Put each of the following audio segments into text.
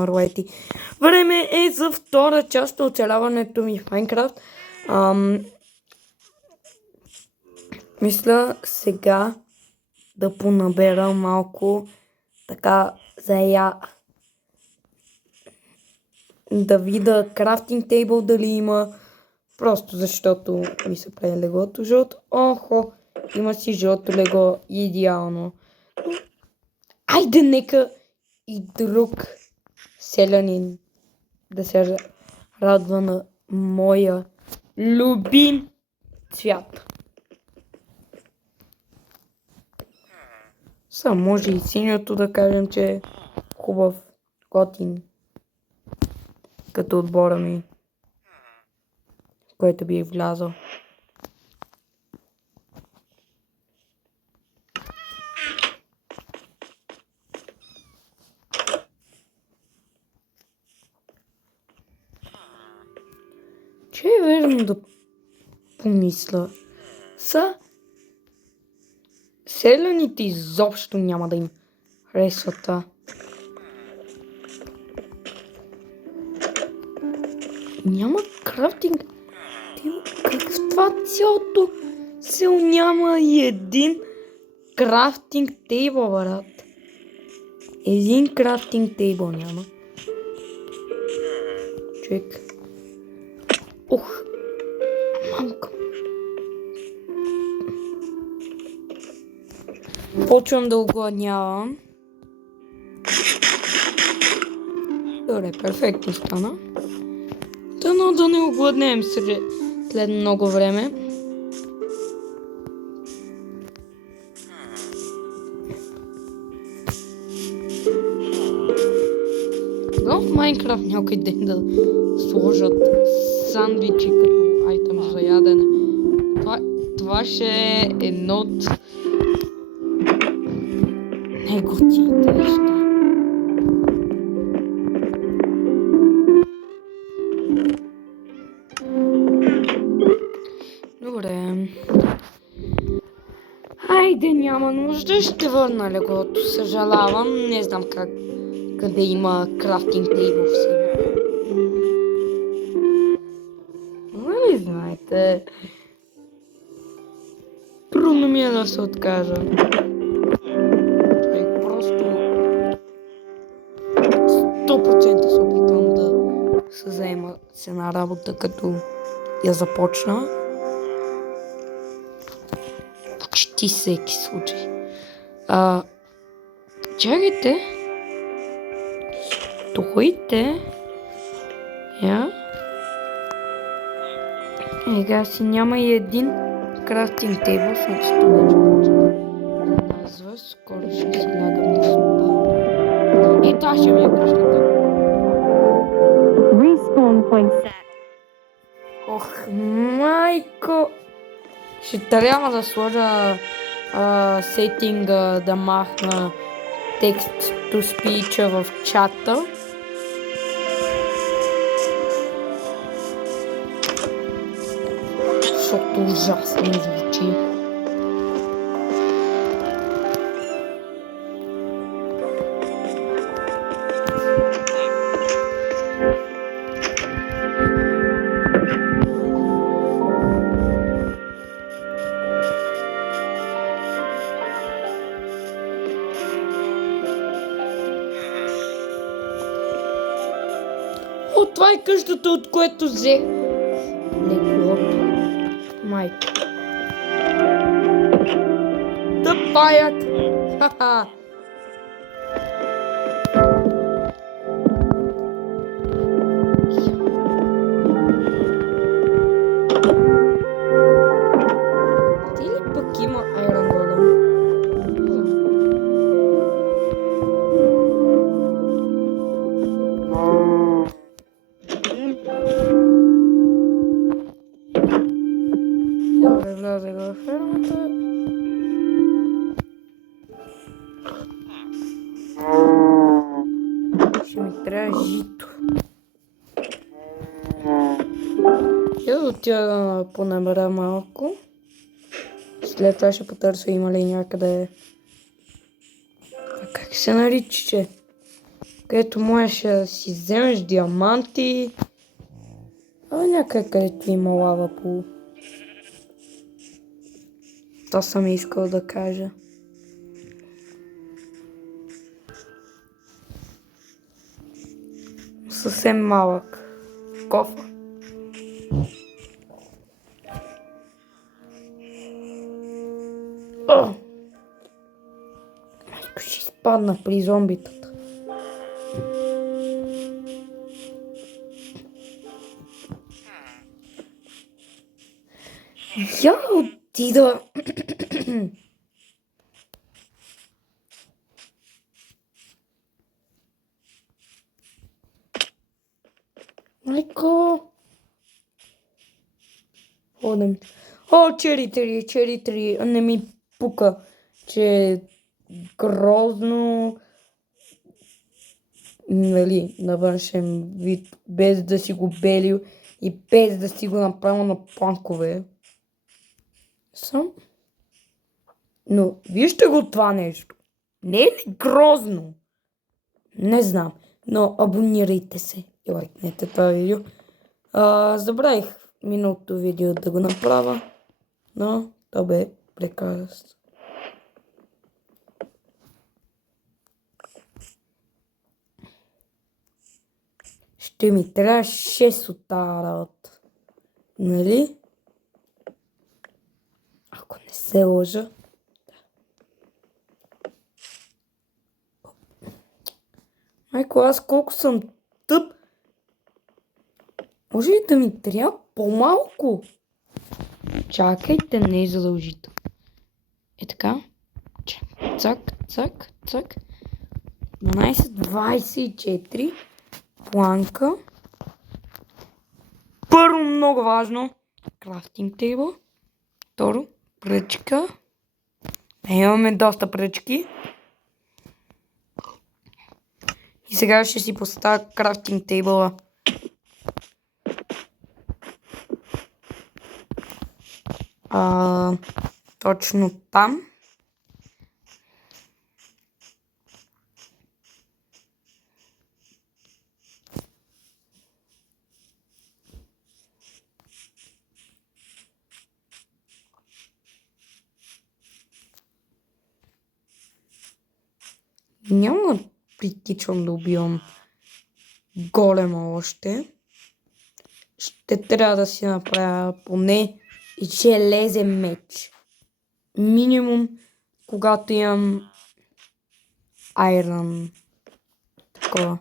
Марлети. Време е за втора част на оцеляването ми в Майнкрафт. Мисля сега да понабера малко така да видя крафтинг тейбъл дали има. Просто защото ми се прави леглото жълто. Охо, има си жълто легло. Идеално. Айде, нека и друг селянин да се радва на моя любим цвят. Само може и синьото да кажем, че е хубав, готин, като отбора ми, който би влязъл. Че е верно да помисля. Селяните изобщо няма да им харесват. Няма крафтинг. Как в това цялото сел няма и един крафтинг тейбъл, брат? Един крафтинг тейбъл няма. Човек. Ох, мамка. Почвам да огладнявам. Добре, перфектно стана. Дано да не огладнеем след много време. В Майнкрафт някой ден да сложат сандвичи като айтъм за ядене. Това ще е едно от най-готините неща. Добре. Хайде, няма нужда, ще върна леглото. Съжалявам, не знам къде има крафтинг тейбъл сега. Нали знаете? Трудно ми е да се откажа. Просто 100% се опитвам да се заема с една работа, като я започна. Почти всеки случай. Чакайте. Стойте. Сега си няма и един крафтинг тейбъл, слънцето вече почва да казва. Скоро ще си лягам да спа. И това ще ми е къщата. Respawn point set. Ох, майко! Ще трябва да сложа сетинга да махна текст to speech в чата. Защото ужасно звучи. О, това е къщата, от което взе леглото. Майко. Тъпаят! Ха-ха! Ти ли пък има Iron Golem? Добре, влязах във фермата. Ще ми трябва жито. Я да отида да понабера малко. След това ще потърся има ли някъде... Как се нарича? където можеш да си вземеш диаманти. Някъде, където има лава по... Това съм искал да кажа. Съвсем малък кофа. Ще спадна при зомбитата. Я отида. Майко. Ходим. О, черри. Не ми пука, че е грозно. Нали, на външен вид, без да си го белил и без да си го направил на планкове. Но вижте го това нещо. Не е ли грозно? Не знам, но абонирайте се и лайкнете това видео. Забравих миналото видео да го направя, но то бе прекрасно. Ще ми трябва 6 от тази работа. Нали? Ако не се лъжа. Майко, аз колко съм тъп. Може ли да ми трябва по-малко? Чакайте, не е задължително. Е така. Цак. 12-24. Планка. Първо, много важно. Крафтинг тейбъл. Второ, пръчка. Имаме доста пръчки. И сега ще си поставя крафтинг тейбъла. Точно там. Няма да притичвам да убивам голема още. Ще трябва да си направя поне железен меч. Минимум, когато имам айрон. Такова.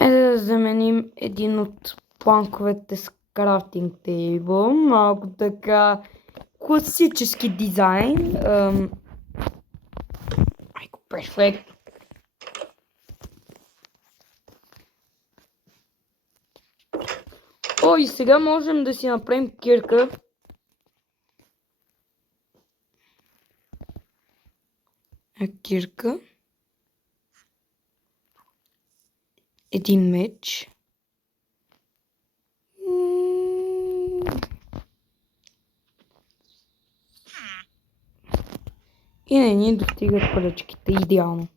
Да заменим един от планковете с крафтинг тейбъл. Малко така класически дизайн. Перфектно. И сега можем да си направим кирка. Кирка. Един меч. И не ни достигат пръчките. Идеално.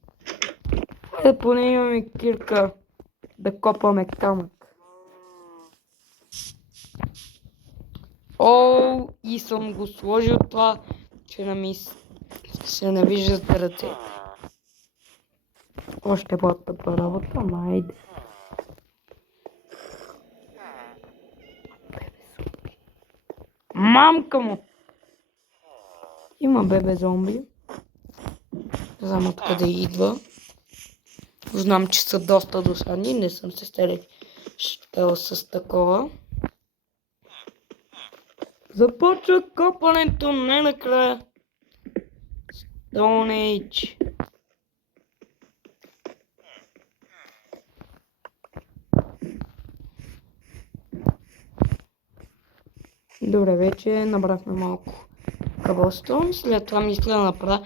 Поне имаме кирка да копаме камък. И съм го сложил това, че се не виждат ръцете. Още по-тъпа работа, ама айде. Мамка му! Има бебе зомби. Не знам откъде идва. Знам, че са доста досадни. Не съм се стрелял с такова. Започва копането не накрая. Stone Age. Добре, вече набрахме малко cobblestone. След това мисля да направя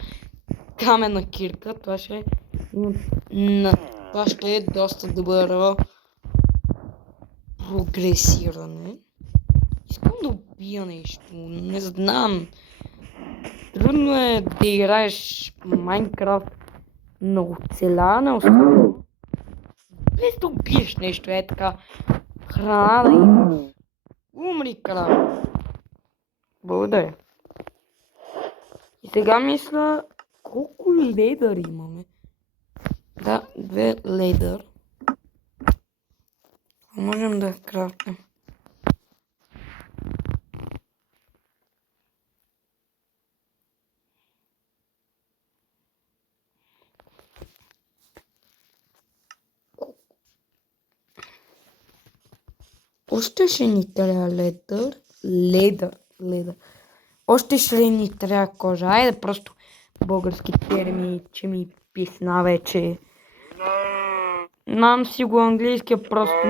каменна кирка. Това ще е доста добро прогресиране. Искам да убия нещо. Не знам. Трудно е да играеш Майнкрафт на оцеляване особено. Без да убиеш нещо, е така. Храна да имаш. Умри, крава. Благодаря. И сега мисля, колко ледър имаме? Да, 2 ледър. Можем да крафтим. Още ще ни трябва ледър. Още ще ни трябва кожа. Айде просто български термини, че ми писна вече. Нам си го английския просто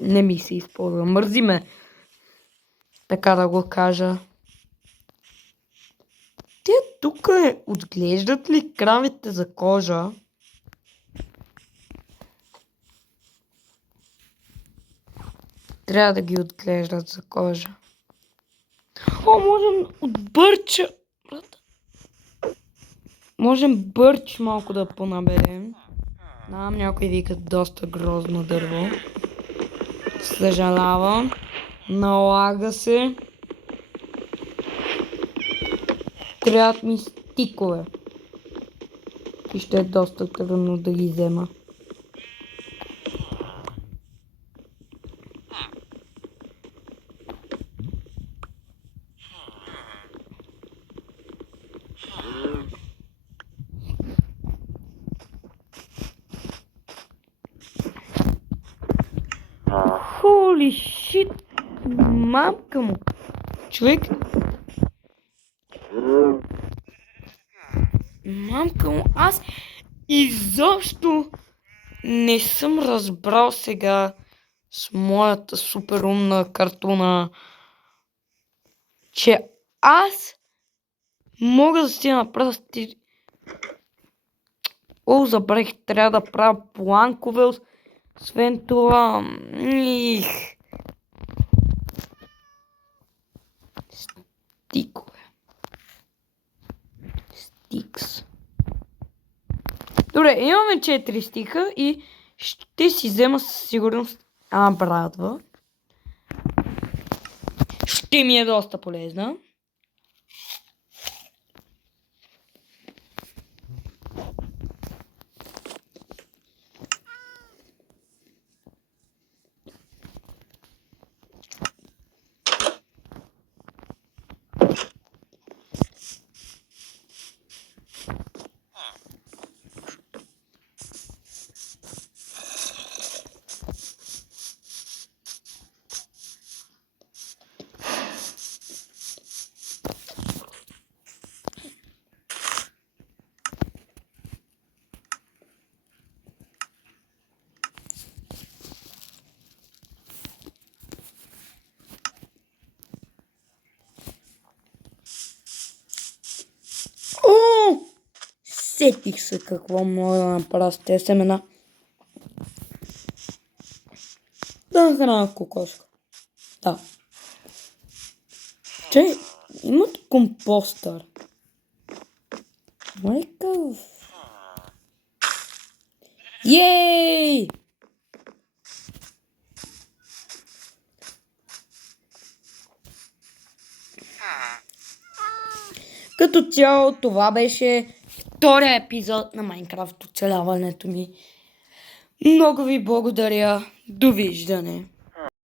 не ми се използва. Мързи ме. Така да го кажа. Те тук отглеждат ли кравите за кожа? Трябва да ги отглеждат за кожа. О, можем от бърча. Можем бърч малко да понаберем. Някой вика доста грозно дърво. Съжалявам. Налага се. Трябват ми стикове. И ще е доста трудно да ги взема. Holy shit! Мамка му! Човек! Мамка му! Аз изобщо не съм разбрал сега с моята супер умна картуна, че аз мога да си направя О, забравих, трябва да правя планкове. Освен това... Стикове. Стикс. Добре, имаме 4 стика и ще си взема със сигурност брадва. Ще ми е доста полезна. Сетих се какво мога да направя с тези семена. Да нахраня кокошка. Да. Че, имат компостър. Майкъв. Ей! Като цяло това беше втория епизод на Майнкрафт, оцеляването ми. Много ви благодаря. Довиждане.